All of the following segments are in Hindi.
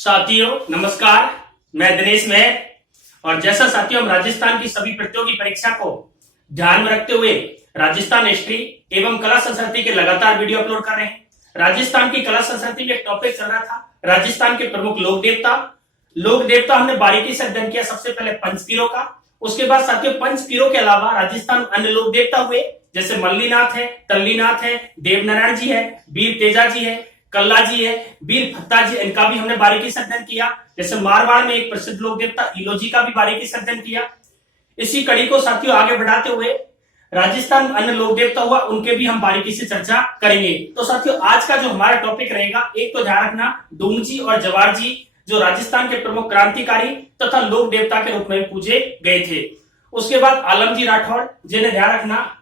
साथियों नमस्कार, मैं दिनेश मेहर। और जैसा साथियों हम राजस्थान की सभी प्रतियोगी परीक्षा को ध्यान में रखते हुए राजस्थान हिस्ट्री एवं कला संस्कृति के लगातार वीडियो अपलोड कर रहे हैं। राजस्थान की कला संस्कृति में एक टॉपिक चल रहा था राजस्थान के प्रमुख लोक देवता हमने बारीकी से अध्ययन किया। सबसे पहले पंचपीरों का, उसके बाद साथियों पंचपीरों के अलावा राजस्थान अन्य लोक देवता हुए, जैसे मल्लीनाथ है, तल्लीनाथ है, देवनारायण जी है, वीर तेजा जी है, कल्ला जी है, वीर फत्ता जी, इनका भी हमने बारीकी से अध्ययन किया। जैसे मारवाड़ में एक प्रसिद्ध लोक देवता ईलो जी का भी बारीकी से अध्ययन किया। इसी कड़ी को साथियों आगे बढ़ाते हुए राजस्थान अन्य लोक देवता हुआ, उनके भी हम बारीकी से चर्चा करेंगे। तो साथियों आज का जो हमारा टॉपिक रहेगा, एक तो ध्यान रखना डूंगजी और जवार जी, जो राजस्थान के प्रमुख क्रांतिकारी तथा लोक देवता के रूप में पूजे गए थे। उसके बाद आलमजी राठौड़, जिन्हें ध्यान रखना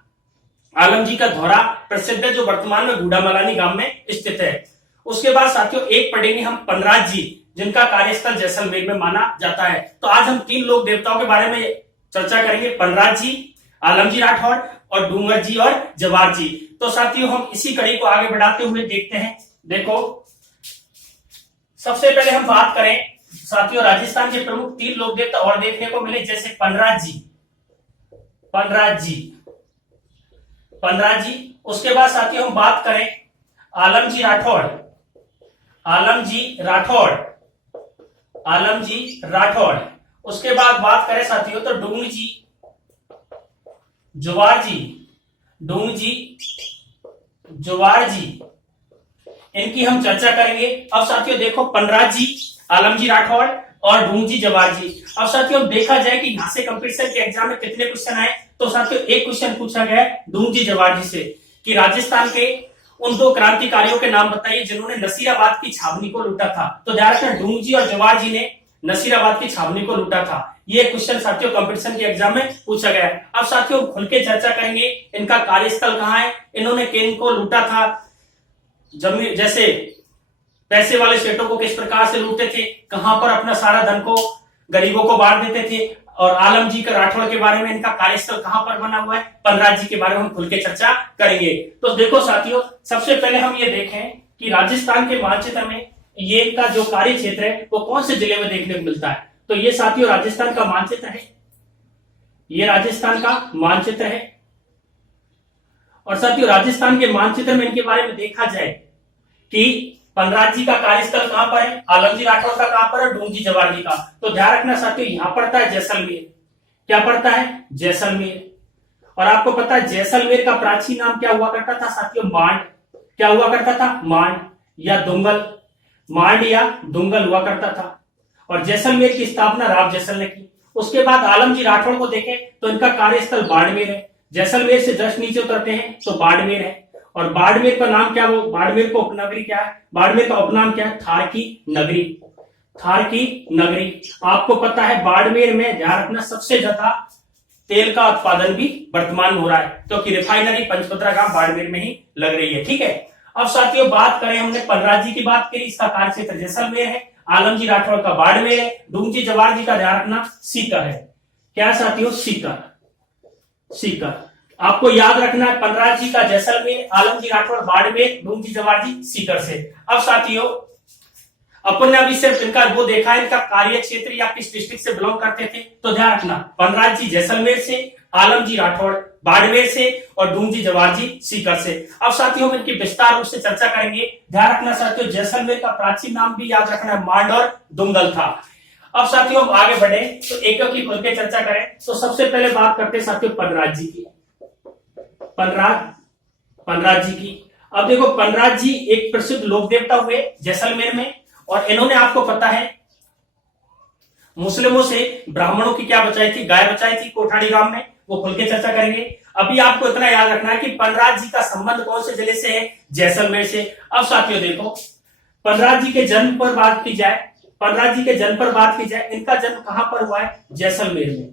आलम जी का धौरा प्रसिद्ध है, जो वर्तमान में गुड़ामलानी गांव में स्थित है। उसके बाद साथियों एक पढ़ेंगे हम पनराज जी, जिनका कार्यस्थल जैसलमेर में माना जाता है। तो आज हम तीन लोक देवताओं के बारे में चर्चा करेंगे, पनराज जी, आलमजी राठौड़ और डूंगर जी और जवार जी। तो साथियों हम इसी कड़ी को आगे बढ़ाते हुए देखते हैं। देखो सबसे पहले हम बात करें साथियों राजस्थान के प्रमुख तीन लोक देवता और देखने को मिले, जैसे पनराज जी। उसके बाद साथियों हम बात करें आलमजी राठौड़। उसके बाद बात करें साथियों तो डूंगजी, जवार जी, इनकी हम चर्चा करेंगे। अब साथियों देखो पनराज जी, आलमजी राठौड़ और डूंगजी जवार जी। अब साथियों देखा जाए कि यहां से कंपटीशन के एग्जाम में कितने क्वेश्चन आए, तो साथियों एक क्वेश्चन पूछा गया डूंगजी जवार जी से कि राजस्थान के उन दो क्रांतिकारियों के नाम बताइए जिन्होंने नसीराबाद की छावनी को लूटा था। तो ध्यान रखना डूंगजी और जवार जी ने नसीराबाद की छावनी को लूटा था। ये क्वेश्चन साथियों कंपटीशन के एग्जाम में पूछा गया। अब साथियों खुल के चर्चा करेंगे इनका कार्यस्थल कहाँ है, इन्होंने किन को लूटा था, जमीन जैसे पैसे वाले सेठों को किस प्रकार से लूटे थे, कहां पर अपना सारा धन को गरीबों को बांट देते थे, और आलम जी का राठौड़ के बारे में इनका कार्यस्थल कहां पर बना हुआ है, पनराज जी के बारे में हम खुल के चर्चा करेंगे। तो देखो साथियों सबसे पहले हम ये देखें कि राजस्थान के मानचित्र में ये इनका जो कार्य क्षेत्र है वो कौन से जिले में देखने को मिलता है। तो ये साथियों राजस्थान का मानचित्र है, ये राजस्थान का मानचित्र है। और साथियों राजस्थान के मानचित्र में इनके बारे में देखा जाए कि पनराज जी का कार्यस्थल कहां पर है, आलमजी राठौड़ का कहां पर है, डूंगजी जवार जी का। तो ध्यान रखना साथियों यहां पड़ता है जैसलमेर। क्या पड़ता है? जैसलमेर। और आपको पता है जैसलमेर का प्राचीन नाम क्या हुआ करता था साथियों? मांड। क्या हुआ करता था? मांड या दुंगल। मांड या दुंगल हुआ करता था। और जैसलमेर की स्थापना राव जैसल ने की। उसके बाद आलमजी राठौड़ को देखें तो इनका कार्यस्थल बाड़मेर है। जैसलमेर से जस्ट नीचे उतरते हैं तो बाड़मेर है। और बाड़मेर का नाम क्या, वो बाड़मेर को उपनगरी क्या है, बाड़मेर का उपनाम क्या है? थार की नगरी। आपको पता है बाड़मेर में ध्यान रखना सबसे ज्यादा तेल का उत्पादन भी वर्तमान में हो रहा है, क्योंकि रिफाइनरी पंचपत्रा गांव बाड़मेर में ही लग रही है। ठीक है। अब साथियों बात करें, हमने पनराज जी की बात करी, इसका कार्यक्षेत्र जैसलमेर है, आलमजी राठौड़ का बाड़मेर है, डूंगजी जवार जी का ध्यान रखना सीकर है। क्या साथियों? सीकर। आपको याद रखना है पनराज जी का जैसलमेर, आलमजी राठौड़ बाड़मेर, डूंगजी जवार जी सीकर से। अब साथियों अपन ने अभी सिर्फ इनका वो देखा है, इनका कार्य क्षेत्र या किस डिस्ट्रिक्ट से बिलोंग करते थे। तो ध्यान रखना पनराज जी जैसलमेर से, आलमजी राठौड़ बाड़मेर से और डूंगजी जवार जी सीकर से। अब साथियों हम इनकी विस्तार रूप से चर्चा करेंगे। ध्यान रखना साथियों जैसलमेर का प्राचीन नाम भी याद रखना है, मांड और दुंगल था। अब साथियों हम आगे बढ़े तो एक की खुल के चर्चा करें। तो सबसे पहले बात करते हैं साथियों पनराज जी की। पनराज जी की। अब देखो पनराज जी एक प्रसिद्ध लोक देवता हुए जैसलमेर में, और इन्होंने आपको पता है मुस्लिमों से ब्राह्मणों की क्या बचाई थी? गाय बचाई थी कोठाड़ी गांव में। वो खुल के चर्चा करेंगे। अभी आपको इतना याद रखना है कि पनराज जी का संबंध कौन से जिले से है? जैसलमेर से। अब साथियों देखो पनराज जी के जन्म पर बात की जाए, इनका जन्म कहां पर हुआ है? जैसलमेर में।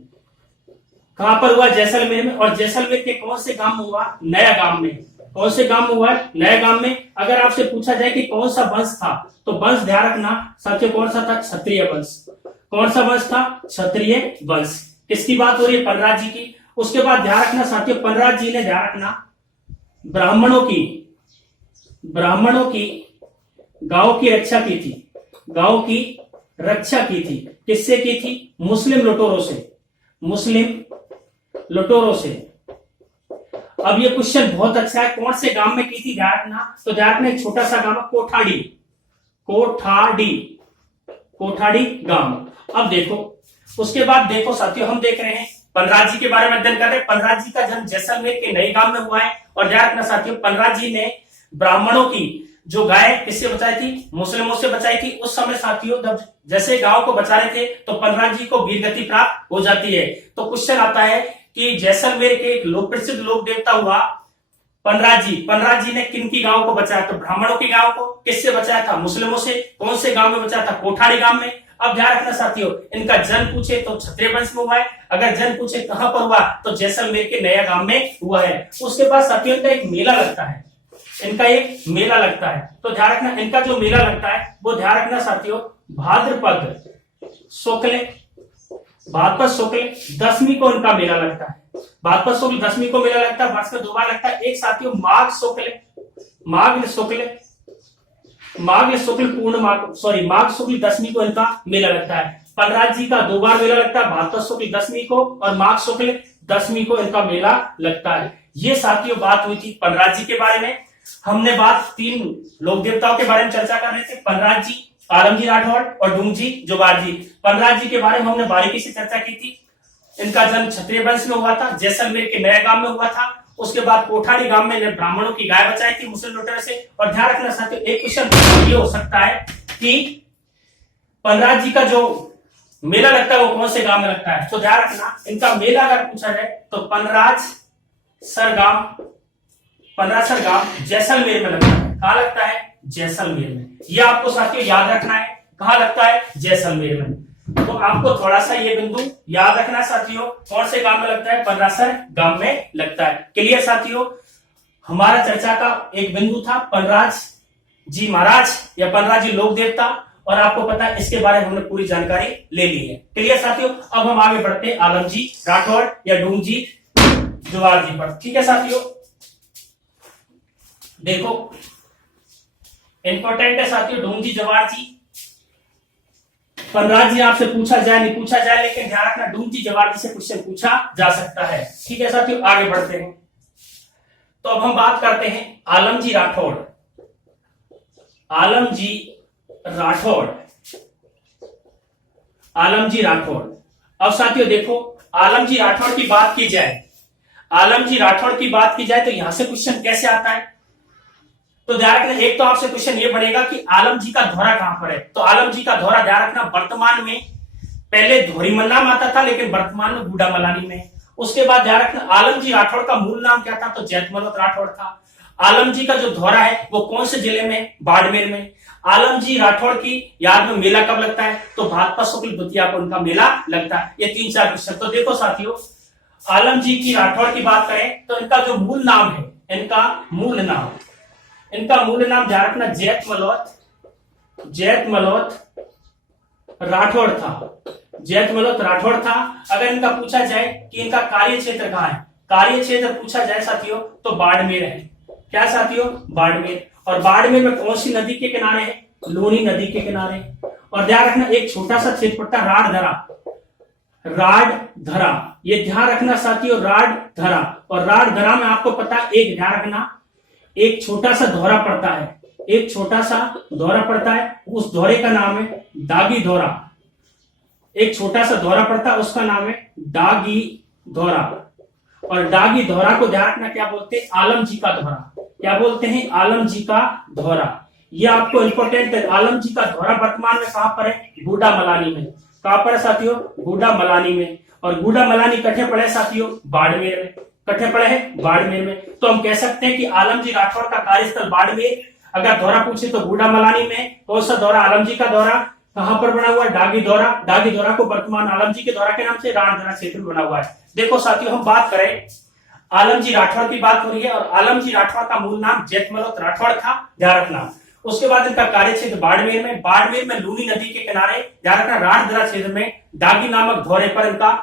कहां पर हुआ? जैसलमेर में। और जैसलमेर के कौन से गांव में हुआ? नया गांव में। कौन से गांव में हुआ? नया गांव में। अगर आपसे पूछा जाए कि कौन सा वंश था, तो वंश ध्यान रखना साथियों कौन सा था? क्षत्रिय वंश। कौन सा वंश था? क्षत्रिय वंश। किसकी बात हो रही है? पनराज जी की। उसके बाद ध्यान रखना साथियों पनराज जी ने ध्यान रखना ब्राह्मणों की गांव की रक्षा की थी। गांव की रक्षा की थी। किससे की थी? मुस्लिम लुटेरों से, मुस्लिम लुटेरों से। अब ये क्वेश्चन बहुत अच्छा है, कौन से गांव में की थी ध्यान रखना। तो ध्यान रखना एक छोटा सा गांव है कोठाड़ी, कोठाड़ी, कोठाड़ी गांव। अब देखो उसके बाद देखो साथियों, हम देख रहे हैं पनराज जी के बारे में अध्ययन कर रहे हैं। पनराज जी का जन्म जैसलमेर के नए गांव में हुआ है। और ध्यान रखना साथियों, पनराज जी ने ब्राह्मणों की जो गाय किससे बचाई थी? मुस्लिमों से बचाई थी। उस समय साथियों जब जैसे गांव को बचा रहे थे तो पनराज जी को वीरगति प्राप्त हो जाती है। तो क्वेश्चन आता है कि जैसलमेर के एक लोक प्रसिद्ध लोक देवता हुआ पनराज जी, पनराज जी ने किन की गांव को बचाया? तो ब्राह्मणों की गांव को। किससे बचाया था? मुस्लिमों से। कौन से गांव में बचाया था? कोठाड़ी गांव में। अब ध्यान रखना साथियों, इनका जन्म पूछे तो क्षत्रिय वंश में हुआ है, अगर जन्म पूछे कहां पर हुआ तो जैसलमेर के नया गांव में हुआ है। उसके बाद साथियों इनका एक मेला लगता है, इनका एक मेला लगता है। तो ध्यान रखना इनका जो मेला लगता है वो ध्यान रखना साथियों भाद्रपद शुक्ल, भाद्रपद शुक्ल दशमी को इनका मेला लगता है। भाद्रपद शुक्ल दशमी को मेला लगता है, वर्ष में 2 बार लगता है। एक साथियों माघ शुक्ल, माघ शुक्ल, माघ शुक्ल पूर्ण माघ, सॉरी माघ शुक्ल दशमी को इनका मेला लगता है। पनराज जी का 2 बार मेला लगता है, भाद्रपद शुक्ल दशमी को और माघ शुक्ल दशमी को इनका मेला लगता है। ये साथियों बात हुई थी पनराज जी के बारे में। हमने बात 3 लोक देवताओं के बारे में चर्चा कर रहे थे, पनराज जी, आलमजी राठौड़ और ढूंगजी जोबार जी। पनराज जी के बारे में हमने बारीकी से चर्चा की थी। इनका जन्म क्षत्रिय वंश में हुआ था, जैसलमेर के नया गांव में हुआ था। उसके बाद कोठाड़ी गांव में ब्राह्मणों की गाय बचाई थी मुस्लिम लुटेरों से। और ध्यान रखना साथियों एक क्वेश्चन ये हो सकता है कि पनराज जी का जो मेला लगता है वो कौन से गांव में लगता है। तो ध्यान रखना इनका मेला अगर पूछा जाए तो पनराज सर गांव जैसलमेर में लगता है। कहां लगता है? जैसलमेर में। ये आपको साथियों याद रखना है, कहां लगता है? जैसलमेर में। तो आपको थोड़ा सा ये बिंदु याद रखना साथियों, कौन से गांव में लगता है? पनरासर गांव में लगता है। क्लियर साथियों, हमारा चर्चा का एक बिंदु था पनराज जी महाराज या पनराज जी लोक देवता, और आपको पता है इसके बारे में हमने पूरी जानकारी ले ली है। क्लियर साथियों, अब हम आगे बढ़ते हैं आलमजी राठौड़ या ढूंगजी जोबार जी पर। ठीक है साथियों, देखो इंपॉर्टेंट है साथियों ढूंगजी जोबार जी। पनराज जी आपसे पूछा जाए नहीं पूछा जाए, लेकिन ध्यान रखना ढूंगजी जोबार जी से क्वेश्चन पूछा जा सकता है। ठीक है साथियों, आगे बढ़ते हैं। तो अब हम बात करते हैं आलमजी राठौड़, आलमजी राठौड़, आलमजी राठौड़। अब साथियों देखो आलमजी राठौड़ की बात की जाए, आलमजी राठौड़ की बात की जाए तो यहां से क्वेश्चन कैसे आता है। तो ध्यान रखना एक तो आपसे क्वेश्चन ये बनेगा कि आलम जी का धौरा कहां पर है। तो आलम जी का धौरा ध्यान रखना वर्तमान में, पहले धोरीमल नाम आता था लेकिन वर्तमान में बूढ़ा मलानी में। उसके बाद ध्यान रखना आलम जी राठौड़ का मूल नाम क्या था? तो जैतमलोत राठौड़ था। आलम जी का जो धौरा है वो कौन से जिले में? बाड़मेर में। आलम जी राठौड़ की याद में मेला कब लगता है? तो भाद्रपद शुक्ल द्वितीया को उनका मेला लगता है। ये 3-4 क्वेश्चन। तो देखो साथियों आलम जी की राठौड़ की बात करें तो इनका जो मूल नाम है, इनका मूल नाम ध्यान रखना जैतमलोत, जैतमलोत राठौड़ था, जैतमलोत राठौड़ था। अगर इनका पूछा जाए कि इनका कार्य क्षेत्र कहां है, कार्य क्षेत्र पूछा जाए साथियों तो बाड़मेर है। क्या साथियों? बाड़मेर। और बाड़मेर में कौन सी नदी के किनारे है? लूनी नदी के किनारे। और ध्यान रखना एक छोटा सा क्षेत्र पड़ता है राढ़धरा, राढ़धरा, ये ध्यान रखना साथियों राढ़धरा। और राढ़धरा में आपको पता है एक ध्यान रखना एक छोटा सा धौरा पड़ता है, एक छोटा सा धौरा पड़ता है, उस धौरे का नाम है दागी धौरा। एक छोटा सा धौरा पड़ता है उसका नाम है दागी धौरा। और दागी धौरा को ध्यान रखना क्या बोलते हैं? आलम जी का धौरा। क्या बोलते हैं? आलम जी का धौरा। ये आपको इंपॉर्टेंट है। आलम जी का धौरा वर्तमान में कहां पर है? बूढ़ा मलानी में। कहां पर है साथियों? बूढ़ा मलानी में। और बूढ़ा मलानी कठे पड़े साथियों? बाड़मेर में। कठे पड़े हैं? बाड़मेर में। तो हम कह सकते हैं कि आलम जी राठौड़ का कार्यस्थल बाड़मेर। अगर धौरा पूछे तो बूढ़ा मलानी में। कौन सा धौरा? आलम जी का धौरा। कहां पर बना हुआ है? डागी धौरा। डागी धौरा को वर्तमान आलम जी के धौरा के नाम से राढ़धरा क्षेत्र में बना हुआ है। देखो साथियों हम बात करें आलम जी राठौड़ की बात हो रही है, और आलम जी राठौड़ का मूल नाम जैतमलोत राठौड़ था, ध्यान रखना। उसके बाद इनका कार्य क्षेत्र बाड़मेर में। बाड़मेर में लूनी नदी के किनारे ध्यान रखना राढ़धरा क्षेत्र में डागी नामक धौरे पर इनका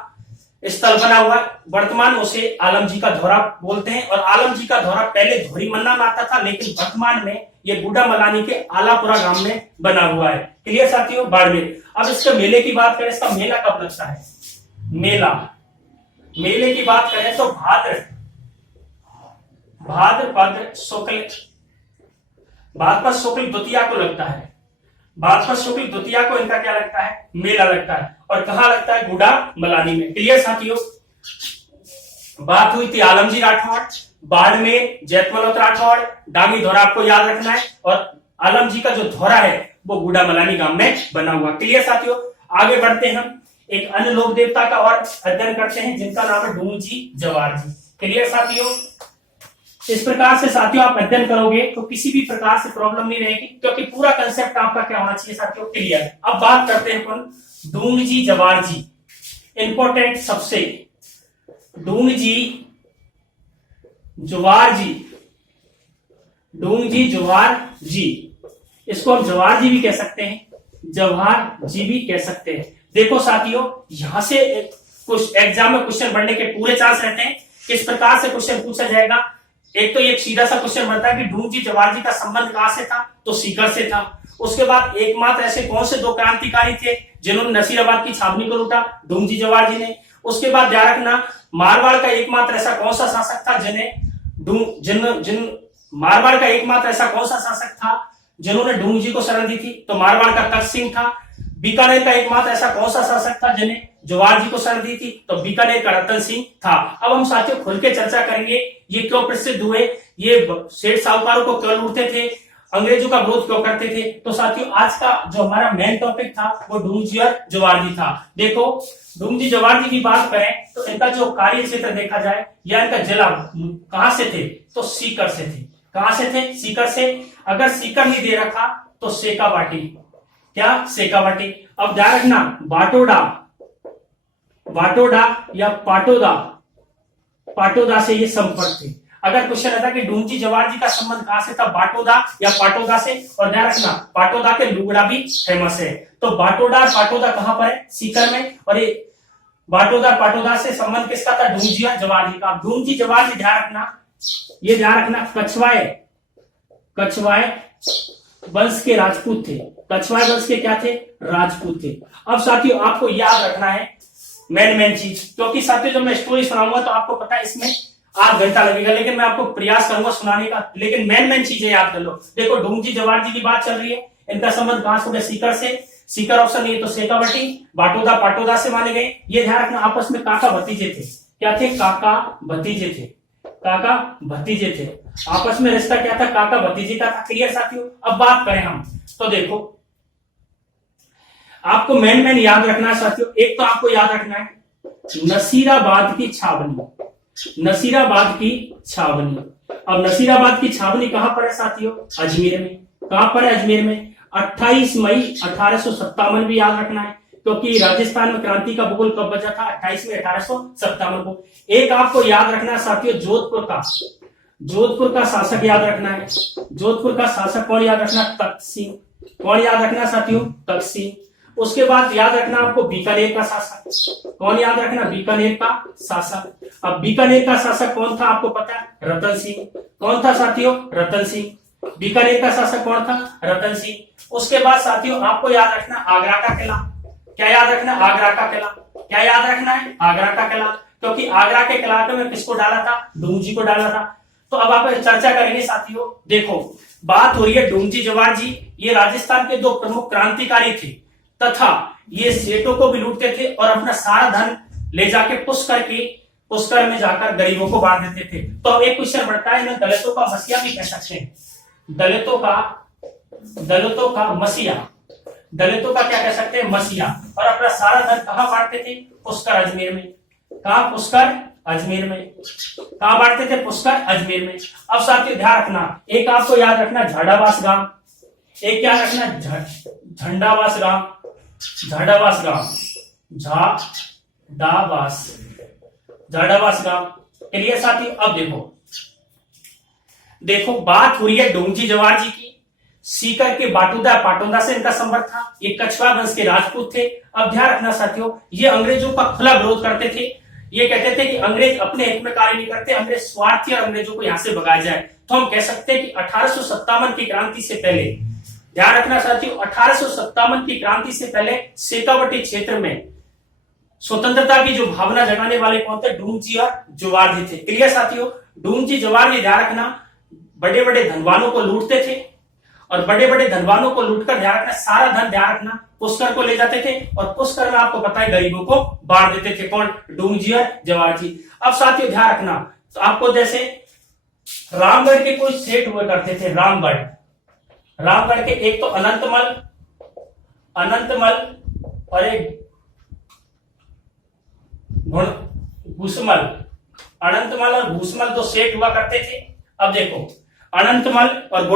स्थल बना हुआ है। वर्तमान उसे आलम जी का धौरा बोलते हैं। और आलम जी का धौरा पहले धोरीमल नाम आता था, लेकिन वर्तमान में ये गुडा मलानी के आलापुरा गांव में बना हुआ है। क्लियर साथियों, बाड़मेर। अब इसके मेले की बात करें, इसका मेला कब लगता है? मेले की बात करें तो भाद्रपद शुक्ल द्वितीया को लगता है। भाद्रपद शुक्ल द्वितीया को इनका क्या लगता है? मेला लगता है। और कहाँ लगता है? गुडा मलानी में। क्लियर साथियों, बात हुई थी आलमजी राठौड़, बाड़मेर जैत मल्होत्रा राठौड़, डांगी धौरा आपको याद रखना है, और आलमजी का जो धौरा है वो गुडा मलानी गांव में बना हुआ। क्लियर साथियों, आगे बढ़ते हैं हम एक अन्य लोक देवता का और अध्ययन करते हैं जिनका नाम है डूंगजी जवार जी। क्लियर साथियों, इस प्रकार से साथियों आप अध्ययन करोगे तो किसी भी प्रकार से प्रॉब्लम नहीं रहेगी, क्योंकि पूरा कंसेप्ट आपका क्या होना चाहिए साथियों? क्लियर। अब बात करते हैं अपन डूंगजी जवार जी। इंपॉर्टेंट सबसे, डूंगजी जवार जी, इसको हम जवार जी भी कह सकते हैं, जवाहर जी भी कह सकते हैं। देखो साथियों, यहां से कुछ एग्जाम में क्वेश्चन बनने के पूरे चांस रहते हैं। किस प्रकार से क्वेश्चन पूछा जाएगा? एक तो एक सीधा सा क्वेश्चन बनता है कि डूंगजी जवार जी का संबंध कहां से था? तो सीकर से था। उसके बाद एकमात्र ऐसे कौन से दो क्रांतिकारी थे जिन्होंने नसीराबाद की छावनी को लूटा? डूंगजी जवार जी ने। उसके बाद ध्यान रखना, मारवाड़ का एकमात्र ऐसा कौन सा शासक था मारवाड़ का एकमात्र ऐसा कौन सा शासक था जिन्होंने डूंगजी को शरण दी थी? तो मारवाड़ का तख्त सिंह था। बीकानेर का एकमात्र ऐसा कौन सा शासक था जिन्हें जवार जी को शरण दी थी? तो बीकानेर का रतन सिंह था। अब हम साथियों खुल के चर्चा करेंगे ये क्यों प्रसिद्ध हुए, ये सेठ साहूकारों को क्यों लूटते थे, अंग्रेजों का विरोध क्यों करते थे। तो साथियों आज का जो हमारा मेन टॉपिक था वो डूंगजी और जवार जी था। देखो, डूंगजी जवार जी की बात करें तो इनका जो कार्य क्षेत्र देखा जाए या इनका जिला कहां से थे? तो सीकर से थे। कहां से थे? सीकर से। अगर सीकर नहीं दे रखा तो शेखावाटी। क्या? शेखावाटी। अब ध्यान रखना, बाटोडा या पाटोदा से ये संपर्क थे। अगर क्वेश्चन रहता कि डूंगजी जवार जी का संबंध कहां से था? बाटोदा या पाटोदा से। और ध्यान रखना, पाटोदा के लुगड़ा भी फेमस है। तो बाटोदा और पाटोदा कहां पर है? सीकर में। और ये बाटोदा पाटोदा से संबंध किसका था? डूंगजी और जवार जी का। डूंगजी जवार जी ध्यान रखना कछवाए वंश के राजपूत थे। कछवाए वंश के क्या थे? राजपूत थे। अब साथियों आपको याद रखना है मेन चीज, क्योंकि साथियों जब मैं स्टोरी सुनाऊंगा तो आपको पता है इसमें आध घंटा लगेगा, लेकिन मैं आपको प्रयास करूंगा सुनाने का। लेकिन मेन चीजें याद कर लो। देखो, डूंगजी जवार जी की बात चल रही है, इनका संबंध कहां से? सीकर से। सीकर ऑप्शन नहीं तो शेखावाटी। बाटोदा पाटोदा से माने गए। ये ध्यान रखना, आपस में काका भतीजे थे। क्या थे? काका भतीजे थे। आपस में रिश्ता क्या था? काका भतीजे का था। क्लियर साथियों, अब बात करें हम तो देखो, आपको मेन याद रखना है साथियों। एक तो आपको याद रखना है नसीराबाद की छावनी। अब नसीराबाद की छावनी कहां पर है साथियों? अजमेर में। कहां पर है? अजमेर में। 28 मई 1857 भी याद रखना है, क्योंकि राजस्थान में क्रांति का भूगोल कब बचा था? 28 में 1857 को। एक आपको याद रखना साथियों, जोधपुर का शासक याद रखना है। जोधपुर का शासक कौन याद रखना? तख्त सिंह। कौन याद रखना साथियों? तख्त सिंह। उसके बाद याद रखना आपको बीकानेर का शासक। कौन याद रखना? बीकानेर का शासक। अब बीकानेर का शासक कौन था आपको पता है? रतन सिंह। कौन था साथियों? रतन सिंह। बीकानेर का शासक कौन था? रतन सिंह। उसके बाद साथियों आपको याद रखना आगरा का किला। क्या याद रखना? आगरा का किला। क्या याद रखना है? आगरा का किला, क्योंकि आगरा के किला में किसको डाला था? डूंगजी को डाला था। तो अब आप चर्चा करेंगे साथियों। देखो, बात हो रही है डूंगजी जवार जी, ये राजस्थान के दो प्रमुख क्रांतिकारी थे तथा ये सेठों को भी लूटते थे और अपना सारा धन ले जाके पुष्कर में जाकर गरीबों को बांट देते थे। तो अब एक क्वेश्चन बढ़ता है, इन्हें दलितों का मसीहा भी कह सकते हैं। दलितों का क्या कह सकते हैं? मसीहा। और अपना सारा धन कहां बांटते थे? पुष्कर अजमेर में। कहां? पुष्कर अजमेर में। कहां बांटते थे? पुष्कर अजमेर में। अब साथियों ध्यान रखना, एक आपको याद रखना झाडावास गांव, एक क्या रखना? झंडावास गांव। झाडावास गांव। क्लियर साथियों, अब देखो बात हो रही है डूंगजी जवार जी की। सीकर के बाटोदा पाटोदा से इनका संपर्क था। ये कछवा वंश के राजपूत थे। अब ध्यान रखना साथियों, ये अंग्रेजों का खुला विरोध करते थे। ये कहते थे कि अंग्रेज अपने हित में कार्य नहीं करते, अंग्रेज स्वार्थी और अंग्रेजों को यहां से भगाया जाए। तो हम कह सकते हैं कि 1857 की क्रांति से पहले, ध्यान रखना साथियों, 1857 की क्रांति से पहले शेखावटी क्षेत्र में स्वतंत्रता की जो भावना जगाने वाले कौन थे? ढूंढजी और जवाहर जी थे। क्लियर साथियों? ढूंढजी जवाहर जी, ध्यान रखना, बड़े बड़े धनवानों को लूटते थे और बड़े बड़े धनवानों को लूटकर, ध्यान रखना, सारा धन, ध्यान रखना, पुष्कर को ले जाते थे और पुष्कर में आपको पता है गरीबों को बांट देते थे। कौन? ढूंढजी और जवाहर जी। अब साथियों ध्यान रखना, तो आपको जैसे रामगढ़ के कुछ सेठ हुए करते थे। रामगढ़ के एक तो अनंतमल और एक भूसमल, अनंतमल और भूसमल दो सेठ हुआ करते थे। अब देखो, अनंतमल और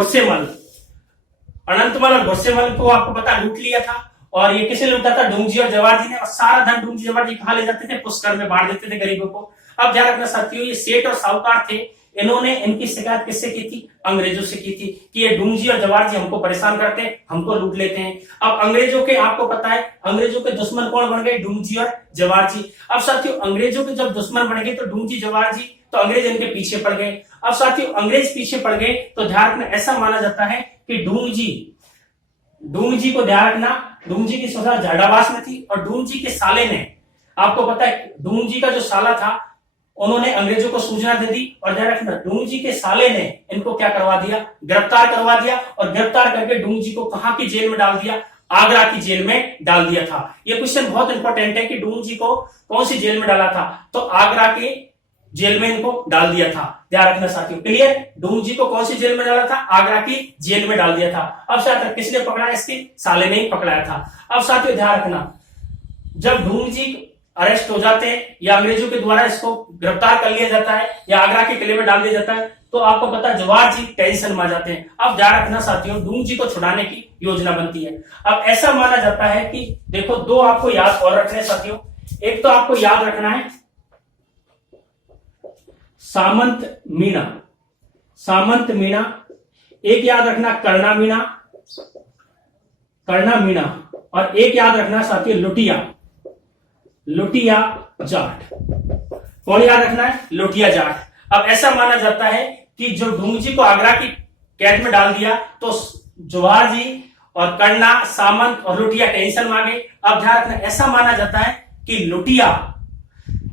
गुरसेमल को आपको पता लूट लिया था, और ये किसे लूटा था? ढूंढजी और जवाहर जी ने, और सारा धन ढूंढजी जवाहर जी कहां ले जाते थे? पुष्कर में बांट देते थे गरीबों को। अब ध्यान रखना साथियों, ये सेठ और साहूकार थे, इन्होंने इनकी शिकायत किससे की थी? अंग्रेजों से की थी कि ये ढूंढजी और जवाहर जी हमको परेशान करते हैं, हमको लूट लेते हैं। अब अंग्रेजों के, आपको पता है अंग्रेजों के दुश्मन कौन बन गए? ढूंढजी और जवाहर जी। अब साथियों अंग्रेजों के जब दुश्मन बन गए तो ढूंढजी जवाहर जी, तो अंग्रेज इनके पीछे पड़ गए। अब साथियों अंग्रेज पीछे पड़ गए तो ध्यान रखना, ऐसा माना जाता है कि ढूंढजी को, ध्यान रखना, ढूंढजी की ससुराल झाडावास में थी, और ढूंढजी के साले ने, आपको पता है ढूंढजी का जो साला था, उन्होंने अंग्रेजों को सूचना दे दी, और ध्यान रखना ढूंढजी के साले ने इनको क्या करवा दिया? गिरफ्तार करवा दिया, और गिरफ्तार करके ढूंढजी को कहां की जेल में डाल दिया? आगरा की जेल में डाल दिया था। यह क्वेश्चन बहुत इंपॉर्टेंट है कि ढूंढजी को कौन सी जेल में डाला था? तो आगरा के जेल में इनको डाल दिया था। ध्यान रखना साथियों, क्लियर? ढूंढजी को कौन सी जेल में डाला था? आगरा की जेल में डाल दिया था। अब साथियों किसने पकड़ा? इसके साले ने ही पकड़ाया था। अब साथियों ध्यान रखना, जब ढूंढजी अरेस्ट हो जाते हैं या अंग्रेजों के द्वारा इसको गिरफ्तार कर लिया जाता है या आगरा के किले में डाल दिया जाता है, तो आपको पता है जवाहर जी टेंशन में आ जाते हैं। अब ध्यान रखना साथियों, ढूंढजी को छुड़ाने की योजना बनती है। अब ऐसा माना जाता है कि देखो, दो आपको याद और रखने साथियों, एक तो आपको याद रखना है सामंत मीणा, एक याद रखना कर्णा मीणा, और एक याद रखना साथियों लुटिया जाट। कौन याद रखना है? लुटिया जाट। अब ऐसा माना जाता है कि जो ढूंढजी को आगरा की कैद में डाल दिया तो जवाहर जी और कर्णा, सामंत और लुटिया टेंशन में आ गए। अब ध्यान रखना, ऐसा माना जाता है कि लुटिया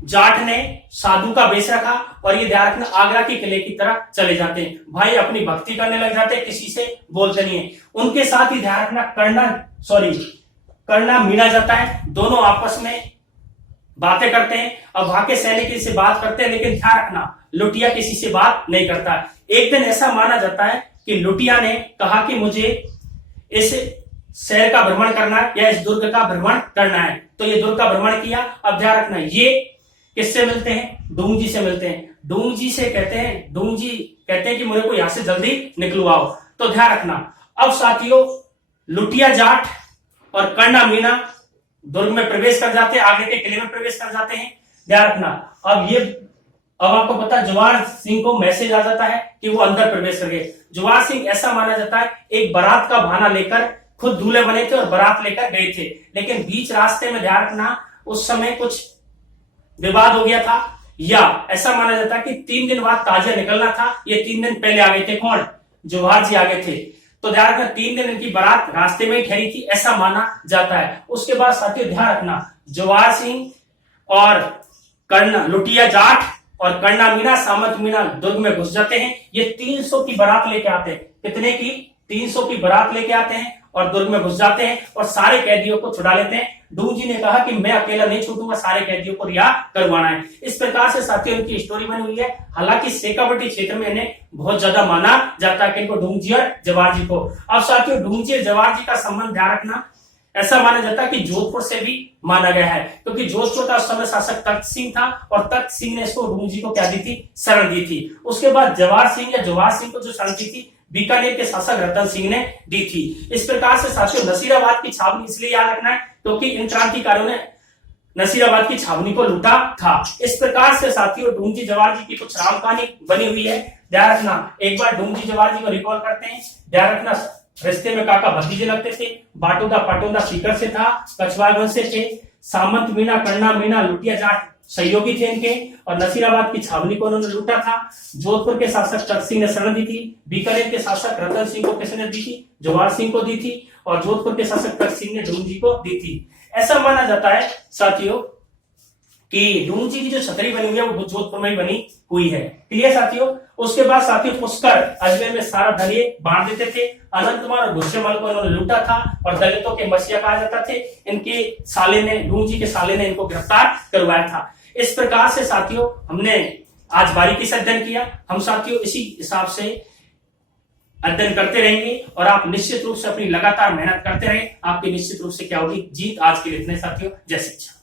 जाट ने साधु का वेश रखा और ये ध्यान रखना आगरा के किले की तरफ चले जाते हैं। भाई अपनी भक्ति करने लग जाते हैं, किसी से बोलते नहीं है। उनके साथ ही ध्यान रखना कर्णा मीणा जाता है, दोनों आपस में बातें करते हैं। अब वहां के सैनिक से बात करते हैं, लेकिन ध्यान रखना लुटिया किसी से बात नहीं करता। एक दिन ऐसा माना जाता है कि लुटिया ने कहा कि मुझे इस शहर का भ्रमण करना है या इस दुर्ग का भ्रमण करना है, तो ये दुर्ग का भ्रमण किया। अब ध्यान रखना, ये किससे मिलते हैं? ढूंढजी से मिलते हैं। ढूंढजी कहते हैं कि मुझे को यहां से जल्दी निकलवाओ। तो ध्यान रखना, अब साथियों लुटिया जाट और कर्णा मीणा दुर्ग में प्रवेश कर जाते हैं, आगे के किले में प्रवेश कर जाते हैं। ध्यान रखना, अब आपको पता है जवाहर सिंह को मैसेज आ जाता है कि वो अंदर प्रवेश कर गए। जवाहर सिंह, ऐसा माना जाता है, एक बारात का बहाना लेकर खुद दूल्हे बने थे और बारात लेकर गए थे, लेकिन बीच रास्ते में ध्यान रखना उस समय कुछ विवाद हो गया था, या ऐसा माना जाता है कि 3 दिन बाद ताजिया निकलना था, ये 3 दिन पहले आ गए थे। कौन? जवाहर जी आ गए थे। तो ध्यान रखना 3 दिन इनकी बारात रास्ते में ही ठहरी थी, ऐसा माना जाता है। उसके बाद साथियों ध्यान रखना, जवाहर सिंह और कर्णा, लुटिया जाट और कर्णा मीणा, सामंत मीणा दुर्ग में घुस जाते हैं। ये 300 की बारात लेके आते हैं। कितने की? 300 की बारात लेके आते हैं और दुर्ग में घुस जाते हैं और सारे कैदियों को छुड़ा लेते हैं। ढूंढजी ने कहा कि मैं अकेला नहीं छूटूंगा, सारे कैदियों को रिहा करवाना है। इस प्रकार से साथियों इनकी स्टोरी बनी हुई है। हालांकि शेखावटी क्षेत्र में इन्हें बहुत ज्यादा माना जाता है कि इनको ढूंढजी और जवाहर जी को। अब साथियों ढूंढजी और जवाहर जी का संबंध ध्यान रखना, ऐसा माना जाता है कि जोधपुर से भी माना गया है, क्योंकि जोधपुर का उस समय शासक तख्त सिंह था और तख्त सिंह ने इसको ढूंढजी को क्या दी थी? शरण दी थी। उसके बाद जवाहर सिंह को जो शरण दी थी बीकानेर के शासक रतन सिंह ने दी थी। इस प्रकार से साथियों नसीराबाद की छावनी इसलिए याद रखना है क्योंकि इन क्रांतिकारियों ने नसीराबाद की छावनी को लूटा था। इस प्रकार से साथियों ढूंढजी जवाहर जी की कुछ राम कहानी बनी हुई है। ध्यान रखना, एक बार ढूंढजी जवाहर जी को रिकॉल करते हैं। ध्यान रखना, रिश्ते में काका भतीजे लगते थे, बाटोदा पाटोदा सीकर से था, कछवार वंश से थे, सामंत मीणा, कर्णा मीणा, लुटिया जाट सहयोगी थे इनके, और नसीराबाद की छावनी को उन्होंने लूटा था। जोधपुर के शासक तख्त सिंह ने शरण दी थी, बीकानेर के शासक रतन सिंह को किसने दी थी? जवाहर सिंह को दी थी, और जोधपुर के शासक तख्त सिंह ने ढूंढजी को दी थी। ऐसा माना जाता है साथियों कि ढूंढजी की जो छतरी बनी हुई है वो जोधपुर में ही बनी हुई है। क्लियर साथियों। उसके बाद साथियों पुष्कर अजमेर में सारा धन ये बांट देते थे। अनंत कुमार और गुस्सेमल को इन्होंने लूटा था और दलितों के मसीहा कहा जाता थे। इनके साले ने, ढूंढजी के साले ने इनको गिरफ्तार करवाया था। इस प्रकार से साथियों हमने आज बारीकी से अध्ययन किया। हम साथियों इसी हिसाब से अध्ययन करते रहेंगे और आप निश्चित रूप से अपनी लगातार मेहनत करते रहें। आपकी निश्चित रूप से क्या होगी? जीत। आज के लिए इतने साथियों, जय शिक्षा।